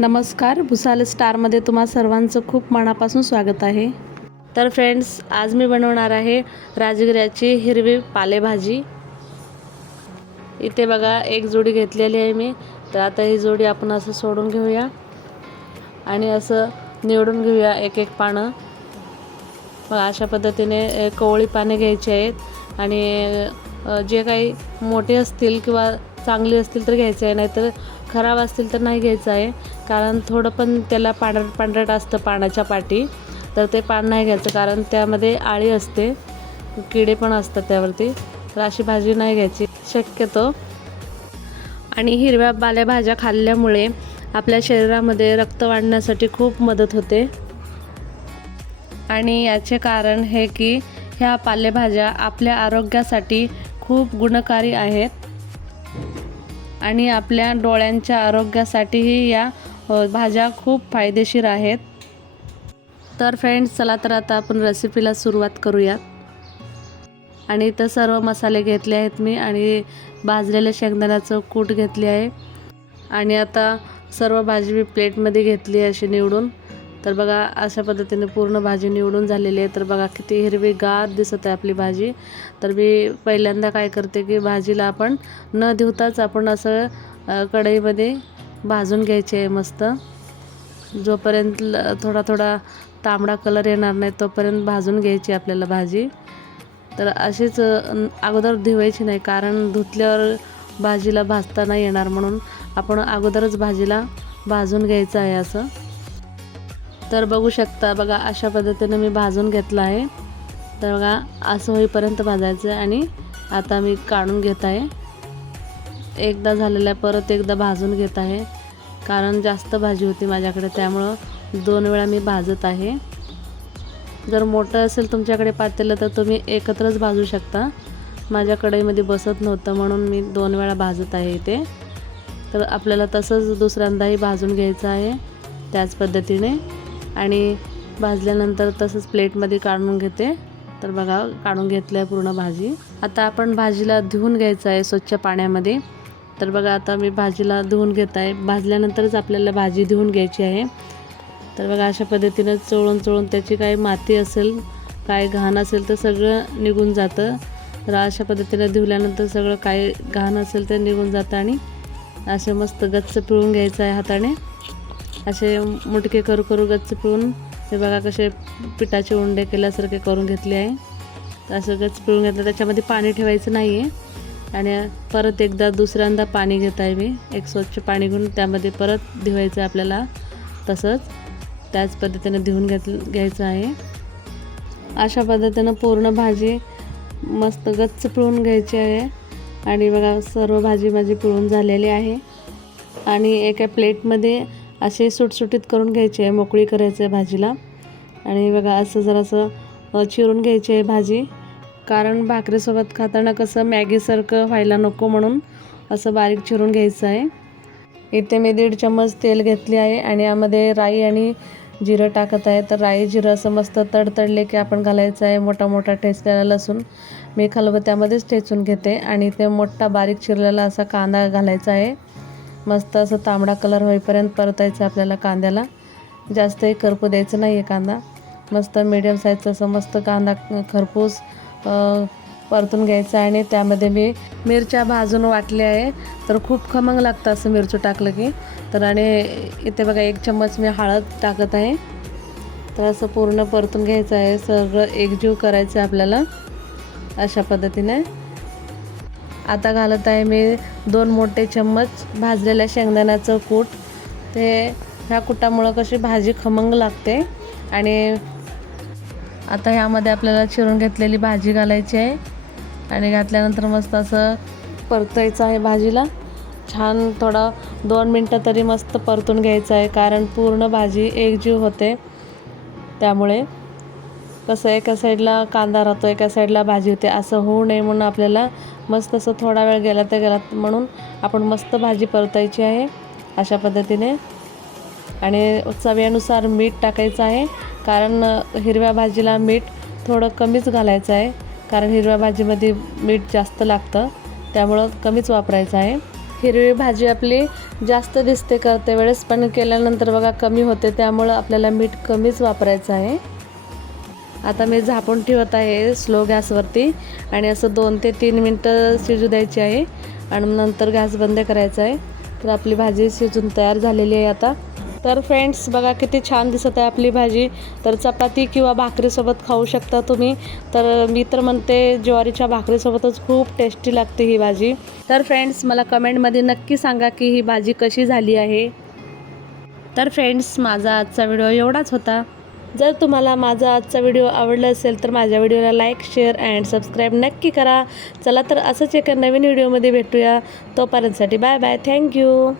नमस्कार, भुसाल स्टारमध्ये तुम्हा सर्वांचं खूप मनापासून स्वागत आहे. तर फ्रेंड्स, आज मी बनवणार आहे राजगिऱ्याची हिरवी पालेभाजी. इथे बघा एक जोडी घेतलेली आहे मी. तर आता ही जोडी आपण असं सोडून घेऊया आणि असं निवडून घेऊया एक एक पानं. बघा अशा पद्धतीने कोवळी पाने घ्यायची आहेत आणि जे काही मोठे असतील किंवा चांगली असतील तर घ्यायचे आहे, नाहीतर खराब असतील तर नाही घ्यायचं आहे. कारण थोडं पण त्याला पांढरट असतं पानाच्या पाठी, तर ते पान नाही घ्यायचं कारण त्यामध्ये आळी असते, किडे पण असतात त्यावरती. तर अशी भाजी नाही घ्यायची शक्यतो. आणि हिरव्या पालेभाज्या खाल्ल्यामुळे आपल्या शरीरामध्ये रक्त वाढण्यासाठी खूप मदत होते. आणि याचे कारण हे की ह्या पालेभाज्या आपल्या आरोग्यासाठी खूप गुणकारी आहेत आणि आपल्या डोळ्यांच्या आरोग्यासाठीही या भाज्या खूप फायदेशीर आहेत. तर फ्रेंड्स, चला तर आता आपण रेसिपीला सुरुवात करूयात. आणि इथं सर्व मसाले घेतले आहेत मी आणि भाजलेल्या शेंगदाण्याचं कूट घेतले आहे. आणि आता सर्व भाजी मी प्लेटमध्ये घेतली आहे अशी निवडून. तर बघा अशा पद्धतीने पूर्ण भाजी निवडून झालेली आहे. तर बघा किती हिरवीगार दिसत आहे आपली भाजी. तर मी पहिल्यांदा काय करते की भाजीला आपण न धुताच आपण असं कढईमध्ये भाजून घ्यायचे आहे मस्त. जोपर्यंत थोडा तांबडा कलर येणार नाही तोपर्यंत भाजून घ्यायची आपल्याला भाजी. तर अशीच अगोदर धुवायची नाही, कारण धुतल्यावर भाजीला भाजता नाही येणार, म्हणून आपण अगोदरच भाजीला भाजून घ्यायचं आहे असं. तर बघू शकता बघा अशा पद्धतीने मी भाजून घेतलं आहे. तर बघा असं होईपर्यंत भाजायचं आहे. आणि आता मी काढून घेत आहे. एकदा झालेलं आहे, परत एकदा भाजून घेत आहे कारण जास्त भाजी होती माझ्याकडे, त्यामुळं 2 वेळा मी भाजत आहे. जर मोठं असेल तुमच्याकडे पातेलं तर तुम्ही एकत्रच भाजू शकता. माझ्या कढईमध्ये बसत नव्हतं म्हणून मी 2 वेळा भाजत आहे इथे. तर आपल्याला तसंच दुसऱ्यांदाही भाजून घ्यायचं आहे त्याच पद्धतीने. आणि भाजल्यानंतर तसंच प्लेटमध्ये काढून घेते. तर बघा काढून घेतलं आहे पूर्ण भाजी. आता आपण भाजीला धुवून घ्यायचं आहे स्वच्छ पाण्यामध्ये. तर बघा आता मी भाजीला धुवून घेत आहे. भाजल्यानंतरच आपल्याला भाजी धुवून घ्यायची आहे. तर बघा अशा पद्धतीनं चोळून त्याची काही माती असेल, काय घाण असेल तर सगळं निघून जातं. तर अशा पद्धतीनं धुवल्यानंतर सगळं काय घाण असेल ते निघून जातं. आणि असे मस्त गच्च पिळून घ्यायचं आहे हाताने. असे मुटके करू गच्च पिळून हे बघा कसे पिठाचे उंडे केल्यासारखे करून घेतले आहे. तर असं गच्च पिळून घेतलं, त्याच्यामध्ये पाणी ठेवायचं नाही आहे. आणि परत एकदा दुसऱ्यांदा पाणी घेत आहे मी. एक स्वच्छ पाणी घेऊन त्यामध्ये परत धुवायचं आहे आपल्याला. तसंच त्याच पद्धतीने धुवून घ्यायचं आहे. अशा पद्धतीनं पूर्ण भाजी मस्त गच्च पिळून घ्यायची आहे. आणि बघा सर्व भाजी माझी पिळून झालेली आहे. आणि एका प्लेटमध्ये असे सुटसुटीत करून घ्यायचे आहे, मोकळी करायचं आहे भाजीला. आणि बघा असं जरासं चिरून घ्यायची आहे भाजी, कारण भाकरीसोबत खाताना कसं मॅगीसारखं व्हायला नको, म्हणून असं बारीक चिरून घ्यायचं आहे. इथे मी 1.5 चम्मच तेल घेतले आहे आणि यामध्ये राई आणि जिरं टाकत आहे. तर राई जिरं असं मस्त तडतडले की आपण घालायचं आहे मोठा ठेचलेला लसूण. मी खलबत्त्यामध्येच ठेचून घेते. आणि ते मोठा बारीक चिरलेला असा कांदा घालायचा आहे. मस्त असं तांबडा कलर होईपर्यंत परतायचं आपल्याला कांद्याला. जास्तही करपू द्यायचं नाही आहे कांदा. मस्त मीडियम साईजचं असं मस्त कांदा खरपूस परतून घ्यायचा. आणि त्यामध्ये मी मिरच्या भाजून वाटल्या आहे. तर खूप खमंग लागतं असं मिरचू टाकलं की. तर आणि इथे बघा 1 चम्मच मी हळद टाकत आहे. तर असं पूर्ण परतून घ्यायचं आहे, सगळं एकजीव करायचं आहे आपल्याला अशा पद्धतीने. आता घालत आहे मी 2 मोठे चम्मच भाजलेल्या शेंगदाण्याचं कूट. ते ह्या कुटामुळं कशी भाजी खमंग लागते. आणि आता ह्यामध्ये आपल्याला चिरून घेतलेली भाजी घालायची आहे. आणि घातल्यानंतर मस्त असं परतायचं आहे भाजीला. छान थोडं 2 मिनटं तरी मस्त परतून घ्यायचं आहे, कारण पूर्ण भाजी एकजीव होते. त्यामुळे कसं एका साईडला कांदा राहतो, एका साईडला भाजी होते, असं होऊ नये म्हणून आपल्याला मस्त असं थोडा वेळ गेला तर गेला म्हणून आपण मस्त भाजी परतायची आहे अशा पद्धतीने. आणि चवीनुसार मीठ टाकायचं आहे, कारण हिरव्या भाजीला मीठ थोडं कमीच घालायचं आहे, कारण हिरव्या भाजीमध्ये मीठ जास्त लागतं, त्यामुळं कमीच वापरायचं आहे. हिरवी भाजी आपली जास्त दिसते करते वेळेस, पण केल्यानंतर बघा कमी होते, त्यामुळं आपल्याला मीठ कमीच वापरायचं आहे. आता मी झाकून ठेवत आहे स्लो गॅसवरती आणि असं 2 ते 3 मिनटं शिजू द्यायची आहे आणि नंतर गॅस बंद करायचा आहे. तर आपली भाजी शिजून तयार झालेली आहे आता. तर फ्रेंड्स बघा किती छान दिसत आहे आपली भाजी. तर चपाती किंवा भाकरीसोबत खाऊ शकता तुम्ही. तर मी तर म्हणते ज्वारीच्या भाकरीसोबतच खूप टेस्टी लागते ही भाजी. तर फ्रेंड्स मला कमेंटमध्ये नक्की सांगा की ही भाजी कशी झाली आहे. तर फ्रेंड्स माझा आजचा व्हिडिओ एवढाच होता. जर तुम्हाला माझा आजचा व्हिडिओ आवडला असेल तर माझ्या व्हिडिओला लाईक, शेअर अँड सबस्क्राईब नक्की करा. चला तर असंच एका नवीन व्हिडिओमध्ये भेटूया. तोपर्यंतसाठी बाय बाय. थँक्यू.